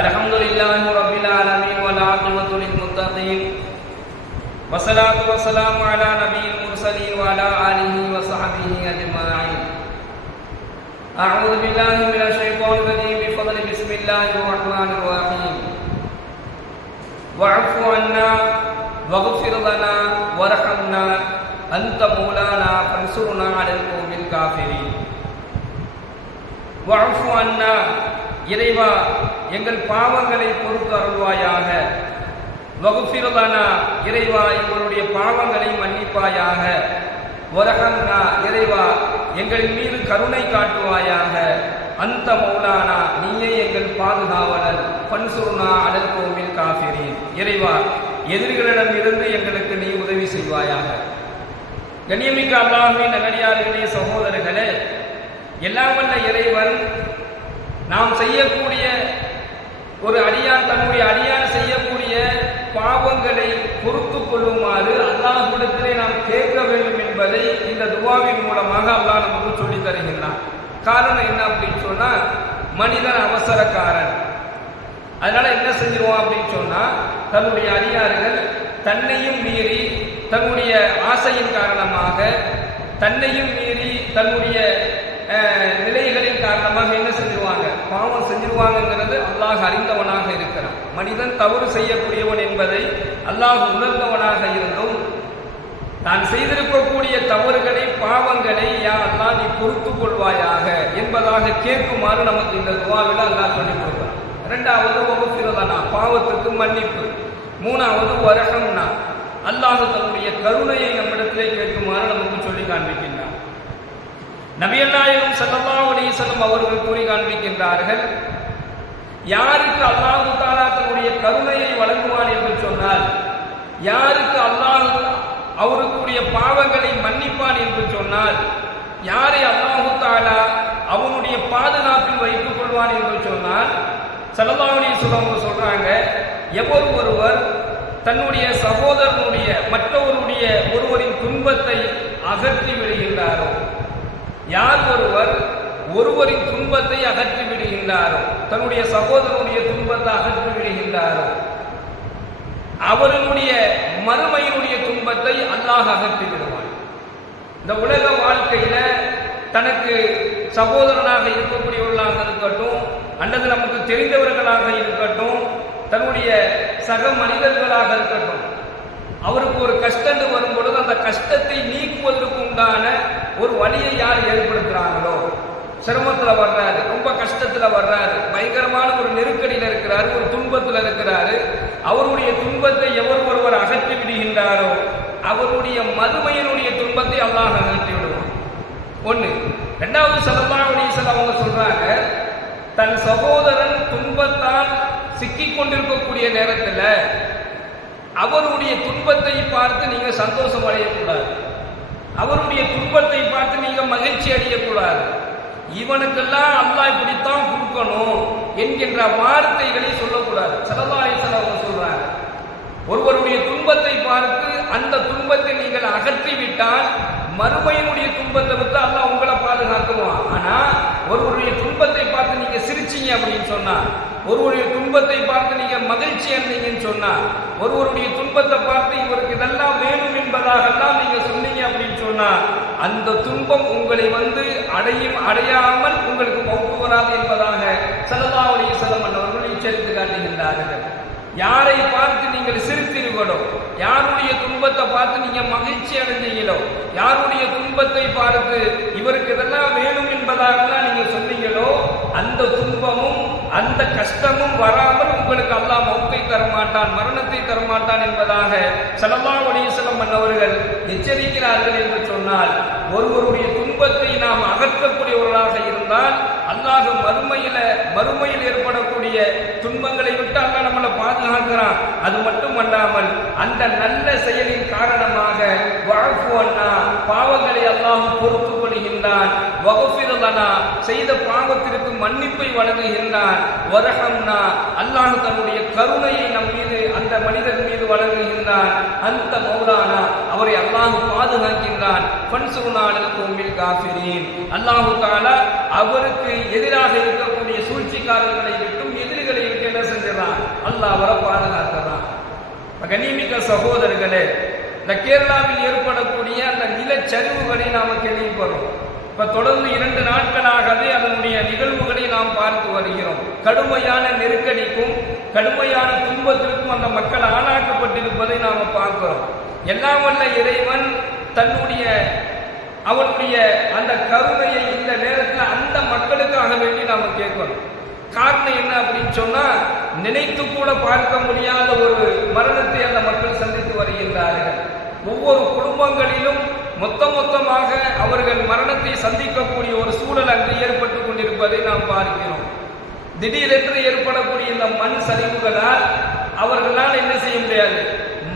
அல்ஹம்துலில்லாஹி ரப்பில் ஆலமீன் வல் ஆகிபத்து லில் முத்தகீன் வஸ்ஸலாத்து வஸ்ஸலாமு அலா நபியில் முர்ஸலீன் வ அலா ஆலிஹி வ ஸஹ்பிஹி அஜ்மஈன். அஊது பில்லாஹி மினஷ் ஷைத்தானிர் ரஜீம். பிஃضل பிஸ்மில்லாஹிர் ரஹ்மானிர் ரஹீம். வஅஃபு அன்னா வக்ஃபிர் லனா வர்ஹம்னா அன்த மௌலானா ஃபன்சுர்னா அலல் கௌமில் காஃபிரீன். வஅஃபு அன்னா, இறைவா எங்கள் பாவங்களை பொறுத்து அருள்வாயாக. வக்ஃபிர் லனா, இறைவா எங்களுடைய பாவங்களை மன்னிப்பாயாக. வர்ஹம்னா, இறைவா எங்கள் மீது கருணை காட்டுவாயாக. அன்த மௌலானா, நீயே எங்கள் பாதுகாவலர். ஃபன்சுர்னா அலல் கௌமில் காஃபிரீன், இறைவா எதிரிகளிடம் இருந்து எங்களுக்கு நீ உதவி செய்வாயாக. கண்ணியமிக்க அல்லாஹ்வின் நல்லடியார்களே, சகோதரர்களே, எல்லாம் வல்ல இறைவன் நாம் செய்யக்கூடிய ஒரு அடியான் தன்னுடைய அடியான் செய்யக்கூடிய பாவங்களை பொறுத்து கொள்ளுமாறு அல்லாஹ்விடத்திலே நாம் கேட்க வேண்டும் என்பதை இந்த துஆவின் மூலமாக அல்லாஹ் நமக்கு சொல்லித் தருகின்றான். காரணம் என்ன அப்படின்னு சொன்னா, மனிதன் அவசரக்காரன். அதனால என்ன செஞ்சிருவான் அப்படின்னு சொன்னா, தன்னுடைய அடியார்கள் தன்னையும் மீறி தன்னுடைய ஆசையின் காரணமாக, தன்னையும் மீறி தன்னுடைய நிலைகளின் காரணமாக என்ன செஞ்சிருவாங்க, பாவம் செஞ்சிருவாங்கிறது அல்லாஹ் அறிந்தவனாக இருக்கிறான். மனிதன் தவறு செய்யக்கூடியவன் என்பதை அல்லாஹ் உணர்ந்தவனாக இருந்தும் தான் செய்திருக்கக்கூடிய தவறுகளை பாவங்களை யா அல்லாஹ் நீ பொறுத்து கொள்வாயாக என்பதாக கேட்குமாறு நமக்கு இந்த துஆவில் அல்லாஹ் சொல்லிக் கொடுக்கிறான். இரண்டாவது வக்ஃபிர் லனா, பாவத்துக்கு மன்னிப்பு. மூணாவது வர்ஹம்னா, அல்லாஹ் தன்னுடைய கருணையை நம்மிடத்திலே கேட்குமாறு நமக்கு சொல்லி காண்பிக்கின்றான். நபிகள் நாயகம் ஸல்லல்லாஹு அலைஹி வஸல்லம் அவர்கள் கூறி காண்பிக்கின்றார்கள், யாருக்கு அல்லாஹ் தஆலா தன்னுடைய கருணையை வழங்குவான் என்று சொன்னால், யாருக்கு அல்லாஹ் அவருக்குரிய பாவங்களை மன்னிப்பான் என்று சொன்னால், யாரை அல்லாஹ் தஆலா அவனுடைய பாதுகாப்பில் வைத்துக் கொள்வான் என்று சொன்னால், ஸல்லல்லாஹு அலைஹி வஸல்லம் சொல்றாங்க, எவர் ஒருவர் தன்னுடைய சகோதரனுடைய மற்றவருடைய ஒருவரின் துன்பத்தை அகற்றி விடுகின்றாரோ, யார் ஒருவர் ஒருவரின் துன்பத்தை அகற்றி விடுகின்றாரோ, தன்னுடைய சகோதரனுடைய துன்பத்தை அகற்றி விடுகின்றாரோ, அவர்களுடைய மறுமையினுடைய துன்பத்தை அல்லாஹ் அகற்றி விடுவான். இந்த உலக வாழ்க்கையில தனக்கு சகோதரனாக இருக்கக்கூடியவர்களாக இருக்கட்டும், அல்லது நமக்கு தெரிந்தவர்களாக இருக்கட்டும், தன்னுடைய சக மனிதர்களாக இருக்கட்டும், அவருக்கு ஒரு கஷ்டம் வரும் பொழுது அந்த கஷ்டத்தை நீக்குவதற்கு உண்டான ஒரு வழியை யார் ஏற்படுத்துறாங்களோ, சிரமத்தில் வர்றாரு, ரொம்ப கஷ்டத்துல வர்றாரு, பயங்கரமான ஒரு நெருக்கடியில் இருக்கிறாரு, ஒரு துன்பத்தில் இருக்கிறாரு, அவருடைய துன்பத்தை எவர் ஒருவர் அகற்றி விடுகின்றாரோ அவருடைய மறுமையினுடைய துன்பத்தை அல்லாஹ் அகற்றி விடுவான். ஒண்ணு. இரண்டாவது, ஸல்லல்லாஹு அலைஹி வஸல்லம் அவங்க சொல்றாங்க, தன் சகோதரன் துன்பத்தால் சிக்கிக் கொண்டிருக்கக்கூடிய நேரத்தில் அவருடைய துன்பத்தை பார்த்து நீங்க சந்தோஷம் அடையக்கூடாது, அவருடைய துன்பத்தை பார்த்து நீங்க மகிழ்ச்சி அடையக்கூடாது. இவனுக்கெல்லாம் அல்லாஹ் இப்படித்தான் கொடுக்கணும் என்கின்ற வார்த்தைகளை சொல்லக்கூடாது. ஸல்லல்லாஹு அலைஹி வஸல்லம் சொல்றாங்க, ஒருவருடைய துன்பத்தை பார்த்து அந்த துன்பத்தை நீங்கள் அகற்றிவிட்டால் மறுமையினுடைய துன்பத்தை விட்டு அல்லாஹ் உங்களை பாதுகாக்குவான். ஆனா ஒருவருடைய துன்பத்தை பார்த்து நீங்க சிரிச்சீங்க அப்படின்னு சொன்னா, ஒருவருடைய துன்பத்தை பார்த்து நீங்க மகிழ்ச்சி அடைந்தீங்கன்னு சொன்னா, ஒருவருடைய துன்பத்தை பார்த்து இவருக்கு இதெல்லாம் வேணும் என்பதாகலாம் நீங்க சொன்னீங்க அப்படின்னு சொன்னா, அந்த துன்பம் உங்களை அடையாமல் உங்களுக்கு மௌத்து வராது என்பதாக ஸல்லல்லாஹு அலைஹி வஸல்லம் அவர்கள் எச்சரித்து காட்டுகின்றார்கள். யாரை பார்த்து நீங்கள் சிரித்தீர்களோ, யாருடைய துன்பத்தை பார்த்து நீங்க மகிழ்ச்சி அடைஞ்சீங்களோ, யாருடைய துன்பத்தை பார்த்து இவருக்கு இதெல்லாம் வேணும் என்பதாகலாம் நீங்க சொன்னீங்களோ, அந்த துன்பமும் அந்த கஷ்டமும் வராமல் உங்களுக்கு அல்லாஹ் மௌத்தை தரமாட்டான், மரணத்தை தரமாட்டான் என்பதாக ஸல்லல்லாஹு அலைஹி வஸல்லம் அவர்கள் எச்சரிக்கிறார்கள். என்று சொன்னால், ஒருவருடைய துன்பத்தை நாம் அகற்றக்கூடியவர்களாக இருந்தால் அல்லாஹ் மறுமையில் ஏற்படக்கூடிய துன்பங்களை விட்டு அல்லாஹ் நம்மளை பாதுகாக்கிறான். அது மட்டுமல்லாமல் அந்த நல்ல செயலின் காரணமாக வஅஃபு அன்னா, பாவங்களை அல்லாஹ் பொறுத்து கொள்கின்றான். வக்ஃபிர் லனா, செய்த பாவத்திற்கு மன்னிப்பை வழங்குகின்றான். வர்ஹம்னா, அல்லாஹ் தன்னுடைய கருணையை நம் மீது அந்த மனிதன் மீது வழங்குகின்றான். அந்த மௌலானா, அவரை அல்லாஹ் பாதுகாக்கின்றான். ஃபன்சுர்னா அலல் கௌமில் காஃபிரீன், அல்லாஹ் தஆலா அவருக்கு எதிராக இருக்கக்கூடிய சூழ்ச்சிக்காரர்களை விட்டும் எதிரிகளை விட்டு என்ன அல்லாஹ் அவரை பாதுகாக்கிறான். கண்ணியமிக்க சகோதரர்களே, இந்த கேரளாவில் ஏற்படக்கூடிய அந்த நிலச்சரிவுகளை நாம கேள்விப்படுறோம். இப்ப தொடர்ந்து 2 நாட்களாகவே அதனுடைய நிகழ்வுகளை நாம் பார்த்து வருகிறோம். கடுமையான நெருக்கடிக்கும் கடுமையான துன்பத்திற்கும் அந்த மக்கள் ஆளாக்கப்பட்டிருப்பதை நாம பார்க்கிறோம். எல்லாம் வல்ல இறைவன் அவனுடைய அந்த கருணையை இந்த நேரத்தில் அந்த மக்களுக்காக வேண்டி நாம கேட்கணும். காரணம் என்ன அப்படின்னு சொன்னா, நினைத்து கூட பார்க்க முடியாத ஒரு மரணத்தை அந்த மக்கள் சந்தித்து வருகின்றார்கள். ஒவ்வொரு குடும்பங்களிலும் மொத்தமாக அவர்கள் மரணத்தை சந்திக்கக்கூடிய ஒரு சூழல் அங்கு ஏற்பட்டு கொண்டிருப்பதை நாம் பார்க்கிறோம். திடீரென்று ஏற்படக்கூடிய இந்த மண் சரிவுகளால் அவர்களால் என்ன செய்ய முடியாது,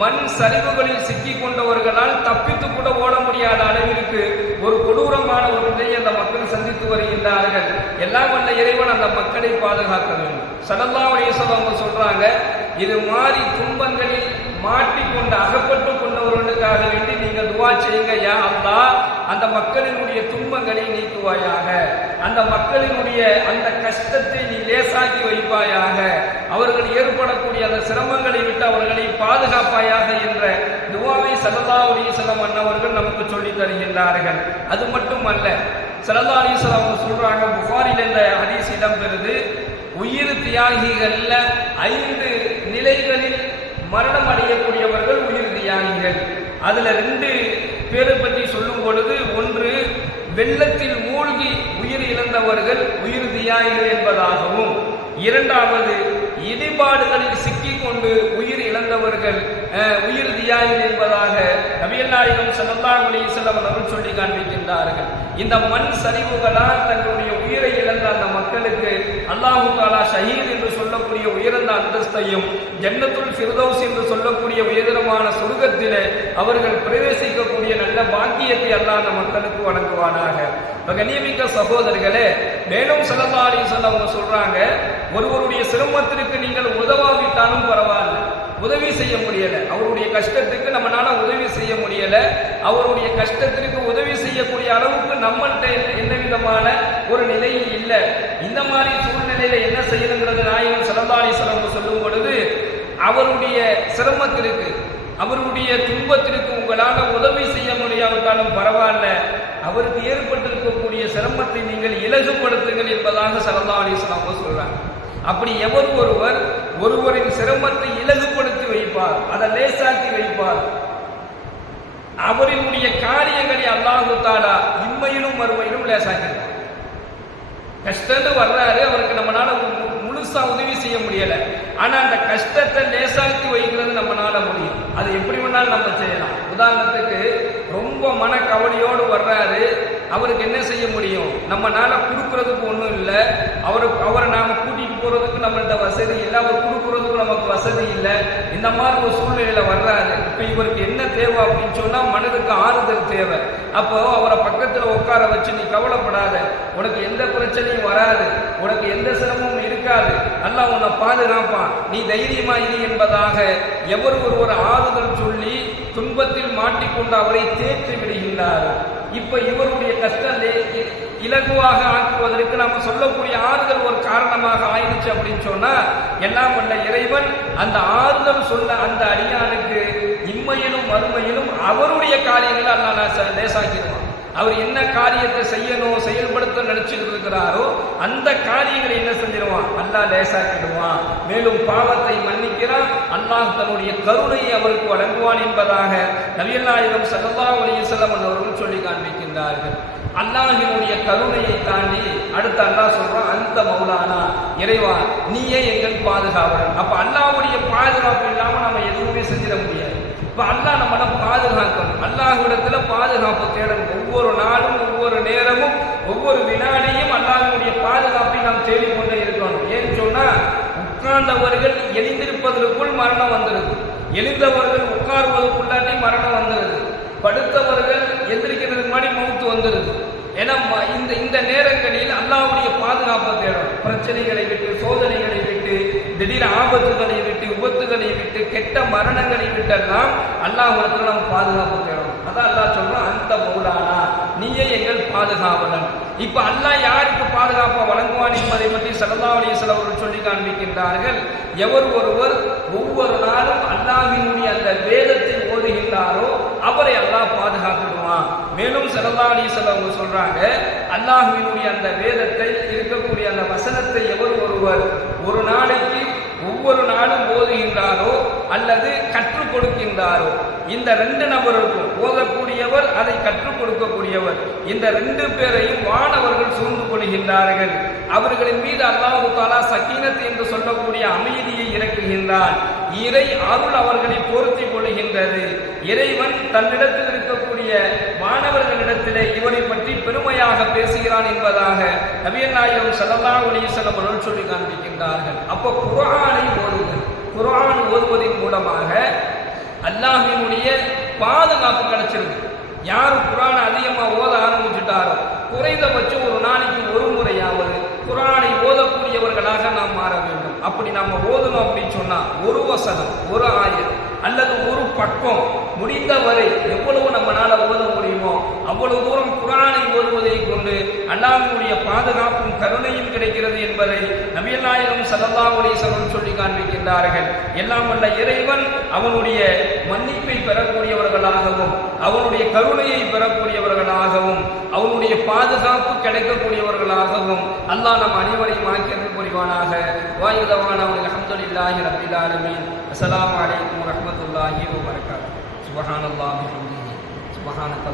மண் சரிவுகளில் சிக்கி கொண்டவர்களால் தப்பித்து கூட ஓட முடியாத அளவிற்கு ஒரு கொடூரமான ஒரு நிலையை அந்த மக்கள் சந்தித்து வருகின்றார்கள். எல்லாம் வல்ல இறைவன் அந்த மக்களை பாதுகாக்க வேண்டும். ஸல்லல்லாஹு அலைஹி வஸல்லம் சொல்றாங்க, இது மாதிரி துன்பங்களில் மாட்டிக்கொண்டு அகப்பட்டு கொண்டவர்களுக்காக வேண்டி நீங்க துஆ செய்யுங்க, யா அல்லாஹ் அந்த மக்களினுடைய துன்பங்களை நீக்குவாயாக, அந்த மக்களினுடைய அந்த கஷ்டத்தை நீ லேசாக்கி வைப்பாயாக, அவர்கள் ஏற்படக்கூடிய அந்த சிரமங்களை விட்டு அவர்களை பாதுகாப்பாயாக என்ற துஆவை ஸல்லல்லாஹு அலைஹி வஸல்லம் அன்னவர்கள் நமக்கு சொல்லி தருகின்றார்கள். அது மட்டுமல்ல, ஸல்லல்லாஹு அலைஹி வஸல்லம் அவங்க சொல்றாங்க, புகாரில் இந்த ஹதீஸ் இடம்பெறுது, உயிர் தியாகிகள்ல 5 நிலைகளில் மரணம் அடையக்கூடியவர்கள் உயிர் தியாகிகள். அதுல 2 பேரை பற்றி சொல்லும் பொழுது, ஒன்று வெள்ளத்தில் மூழ்கி உயிர் இழந்தவர்கள் உயிர் தியாகிகள் என்பதாகவும், இரண்டாவது இடிபாடுகளில் சிக்கிக் கொண்டு உயிர் இழந்தவர்கள் உயிர் தியாகிகள் என்பதாக நபிகள் நாயகம் ஸல்லல்லாஹு அலைஹி வஸல்லம் அவர்கள் சொல்லி காண்பிக்கின்றார்கள். இந்த மண் சரிவுகளால் தங்களுடைய உயிரை இழந்த அந்த மக்களுக்கு அல்லாஹு தஆலா ஷஹீத் என்று சொல்லக்கூடிய உயர்ந்த அந்தஸ்தையும், ஜன்னத்துல் ஃபிர்தௌஸ் என்று சொல்லக்கூடிய உயர்தரமான சொர்க்கத்திலே அவர்கள் பிரவேசிக்கக்கூடிய நல்ல பாக்கியத்தை அல்லாஹ் அந்த மக்களுக்கு வழங்குவானாக. கண்ணியமிக்க சகோதரர்களே, மேலும் ஸல்லல்லாஹு அலைஹி வஸல்லம் அவங்க சொல்றாங்க, ஒருவருடைய சிரமத்திற்கு நீங்கள் உதவாவிட்டாலும் பரவாயில்ல, உதவி செய்ய முடியல, அவருடைய கஷ்டத்துக்கு நம்மளால உதவி செய்ய முடியல, அவருடைய கஷ்டத்திற்கு உதவி செய்யக்கூடிய அளவுக்கு நம்மள்கிட்ட எந்த விதமான ஒரு நிலையும் இல்லை. இந்த மாதிரி சூழ்நிலையில என்ன செய்யணுங்கிறது நாயகம் ஸல்லல்லாஹு அலைஹி வஸல்லம் சொல்லும் பொழுது, அவருடைய சிரமத்திற்கு அவருடைய துன்பத்திற்கு உங்களால உதவி செய்ய முடியாவிட்டாலும் பரவாயில்ல, அவருக்கு ஏற்பட்டிருக்கக்கூடிய சிரமத்தை நீங்கள் இலகுபடுத்துங்கள் என்பதாக ஸல்லல்லாஹு அலைஹி வஸல்லம் சொல்றாங்க. அப்படி ஒருவரின் சிரமத்தை இலகுபடுத்தி வைப்பார், அதை லேசாக்கி வைப்பார், அவரினுடைய காரியங்களை அல்லாஹு தஆலா இம்மையிலும் மறுமையிலும் லேசாக்கிடுவார். கஷ்டம்னு வர்றாரு, அவருக்கு நம்மளால முழுசா உதவி செய்ய முடியல, ஆனா அந்த கஷ்டத்தை லேசாக்கி வைக்கிறது நம்மளால முடியும். அது எப்படி வேணாலும் நம்ம செய்யலாம். உதாரணத்துக்கு ரொம்ப மன கவலையோடு வர்றாரு, அவருக்கு என்ன செய்ய முடியும், நம்மளால கொடுக்கறதுக்கு ஒன்றும் இல்லை, அவரை நாம கூட்டிட்டு போறதுக்கு நம்மள்ட்ட வசதி இல்லை, அவர் கொடுக்கறதுக்கு நமக்கு வசதி இல்லை. இந்த மாதிரி ஒரு சூழ்நிலையில வர்றாரு. இப்ப இவருக்கு என்ன தேவை அப்படின்னு சொன்னா, மனதுக்கு ஆறுதல் தேவை. அப்போ அவரை பக்கத்துல உட்கார வச்சு, நீ கவலைப்படாத, உனக்கு எந்த பிரச்சனையும் வராது, உனக்கு எந்த சிரமமும் இருக்காது, அல்லாஹ் உன்னை பாதுகாப்பான், நீ தைரியமா இரு என்பதாக ஒருவர் ஆறுதல் சொல்லி துன்பத்தில் மாட்டிக்கொண்டு அவரை தேற்றி விடுகின்றார். இப்ப இவருடைய கஷ்டத்தை இலகுவாக ஆக்குவதற்கு நாம சொல்லக்கூடிய ஆறுதல் ஒரு காரணமாக ஆயிடுச்சு அப்படின்னு சொன்னா, எல்லாம் வல்ல இறைவன் அந்த ஆறுதல் சொன்ன அந்த அடியானுக்கு இம்மையிலும் மறுமையிலும் அவருடைய காரியங்களை அல்லாஹ் லேசாக்கிடுவான். அவர் என்ன காரியத்தை செய்யணும், செயல்படுத்த நினைச்சிட்டு இருக்கிறாரோ அந்த காரியங்களை என்ன செஞ்சிருவான், அல்லாஹ் லேசாக்கிடுவான். மேலும் பாவத்தை மன்னிக்கிறான், அல்லாஹ் தன்னுடைய கருணையை அவருக்கு வழங்குவான் என்பதாக நபிகள் நாயகம் ஸல்லல்லாஹு அலைஹி வஸல்லம் அவர்கள் சொல்லி காண்பிக்கின்றார்கள். அல்லாஹினுடைய கருணையை தாண்டி அடுத்து அல்லாஹ் சொல்றான், அந்த மௌலானா, இறைவா நீயே எங்கள் பாதுகாவலன். அப்ப அல்லாஹ்வுடைய பாதுகாப்பு இல்லாம நம்ம எதுவுமே செஞ்சிட முடியாது. இப்ப அல்லாஹ் நம்மள பாதுகாக்கணும், அல்லாஹ்விடத்துல பாதுகாப்பு தேடணும். ஒவ்வொரு நாளும், ஒவ்வொரு நேரமும், ஒவ்வொரு வினாடியும் அல்லாஹ்வுடைய பாதுகாப்பை நாம் தேடிக்கொண்டே இருக்கணும். ஏன்னு சொன்னா, உட்கார்ந்தவர்கள் எழுந்திருப்பதற்குள் மரணம் வந்துடுது, எழுந்தவர்கள் உட்கார்வதற்குள்ளாட்டி மரணம் வந்துடுது, படுத்தவர்கள் எந்திரிக்கிறதுக்கு முன்னாடி மௌத்து வந்துடுது. ஏன்னா இந்த நேரங்களில் அல்லாஹ்வுடைய பாதுகாப்பை தேடணும். பிரச்சனைகளை விட்டு, சோதனைகளை விட்டு, திடீர் ஆபத்துகளை விட்டு, விபத்துகளை விட்டு, கெட்ட மரணங்களை விட்டெல்லாம் அல்லாஹ்விடத்துல நம்ம பாதுகாப்பு தேடணும். அதான் அல்லாஹ் சொல்றான், அந்த மௌலானா, நீயே எங்கள் பாதுகாவலன். இப்ப அல்லாஹ் யாருக்கு பாதுகாப்பை வழங்குவான் என்பதை பற்றி ஸல்லல்லாஹு அலைஹி வஸல்லம் அவர்கள் சொல்லி காண்பிக்கின்றார்கள். எவர் ஒருவர் ஒவ்வொரு நாளும் அல்லாஹ்வினுடைய அந்த வேதத்தை ஓதுகின்றாரோ அவரை அல்லாஹ் பாதுகாத்துடுவான். மேலும் ஸல்லல்லாஹு அலைஹி வஸல்லம் அவங்க சொல்றாங்க, அல்லாஹ்வினுடைய அந்த வேதத்தை இருக்கக்கூடிய அந்த வசனத்தை எவர் ஒருவர் ஒரு நாளைக்கு ஒவ்வொரு நாளும் ஓதுகின்றாரோ அல்லது கற்றுக் கொடுக்கின்றாரோ, இந்த ரெண்டு நபருக்கும் ஓதக்கூடியவர் அதை கற்றுக் கொடுக்கக்கூடியவர், இந்த ரெண்டு பேரையும் வானவர்கள் சூழ்ந்து கொள்கின்றார்கள். அவர்களின் மீது அல்லாஹ் தஆலா சக்கீனத் என்று சொல்லக்கூடிய அமைதியை இறக்குகின்றான். இறை அருள் அவர்களை பொருத்தி கொள்கின்றது. இறைவன் தன்னிடத்தில் இருக்கக்கூடிய மாணவர்களிடத்திலே இவரை பற்றி பெருமையாக பேசுகிறான் என்பதாக நபிகள் நாயகம் ஸல்லல்லாஹு அலைஹி வஸல்லம் அவர்கள் சொல்லி காண்பிக்கின்றார்கள். அப்போ குர்ஆனை ஓதுங்கள். குர்ஆன் ஓதுவதன் மூலமாக அல்லாஹ்வினுடைய பாதுகாப்பு கிடைச்சிருக்கு. யார் குர்ஆனை அதிகமா ஓத ஆரம்பிச்சுட்டாரோ குறைந்தபட்சம் ஒரு நாளைக்கு ஒரு முறையாவது குர்ஆனை ஓதக்கூடியவர்களாக நாம் மாற வேண்டும். அப்படி நாம ஓதணும் அப்படின்னு சொன்னா ஒரு வசனம், ஒரு ஆயத் அல்லது ஒரு பக்கம் முடிந்தவரை எவ்வளவு நம்மளால ஓத முடியுமோ அவ்வளவு தூரம் குர்ஆனை ஓதுவதை கொண்டு அல்லாஹ்வுடைய பாதுகாப்பும் கருணையும் கிடைக்கிறது என்பதை நபிகள் நாயகம் ஸல்லல்லாஹு அலைஹி வஸல்லம் சொல்லி காண்பிக்கின்றார்கள். எல்லாம் வல்ல இறைவன் அவனுடைய மன்னிப்பை பெறக்கூடியவர்களாகவும் அவனுடைய கருணையை பெறக்கூடியவர்களாகவும் அவனுடைய பாதுகாப்பு கிடைக்கக்கூடியவர்களாகவும் அல்லாஹ் நம் அனைவரையும் ஆக்கியருள் புரிவானாக. வாயுதவான அல்ஹம்துலில்லாஹி ரப்பில் ஆலமீன். அஸ்ஸலாமு அலைக்கும் வரஹ்மத்துல்லாஹி வபரகாத்துஹு. சுப்ஹானல்லாஹி வபிஹம்திஹி சுப்ஹானல்லாஹ்.